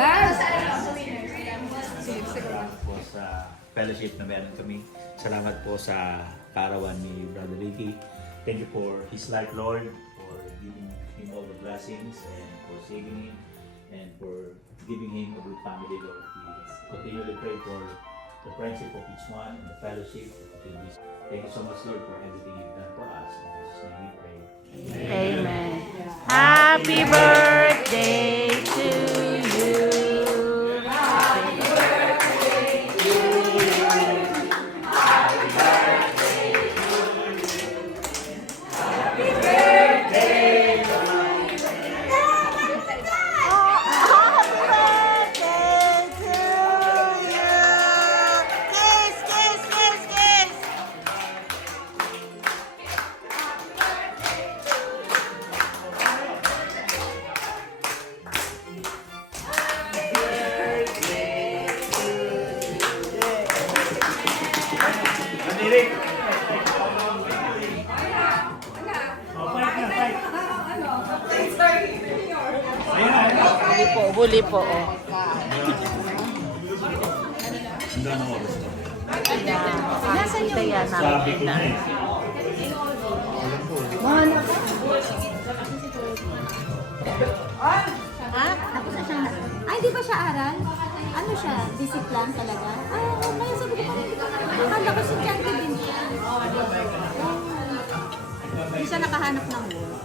Salamat po sa fellowship na meron kami. Salamat po sa karawan ni Brother Ricky. Thank you for his life, Lord, for giving him all the blessings and for saving him and for giving him a good family, Lord. We continually pray for the friendship of each one and the fellowship. Thank you so much, Lord, for everything you've done for us. In Jesus' name we pray. Amen. Happy birthday to you. Happy birthday to you. Happy birthday to you. Happy birthday to you. Happy birthday to you. Kiss, kiss, kiss, kiss. Huli po, oh. Nasaan yung kaya Sabi ko na eh. Ha? Tapos na siyang ay, di ba siya aral? Ano siya? Basic lang talaga? Ay, may sabi ko pa akala ko si Chanty din siya. Hindi siya nakahanap ng work.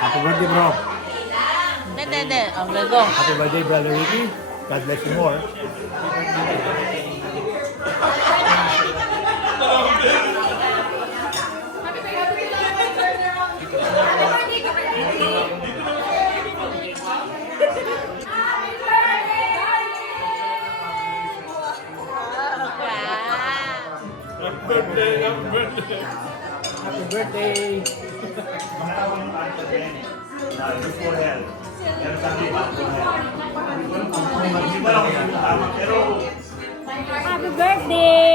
Happy birthday, bro. Hindi. Ang gago. Happy birthday, Brother Ricky. God bless you more. Happy birthday. Mga tao yung answer din. Good for health. Meron sa akin, good for health. Hindi ba lang yung tama, pero Happy birthday!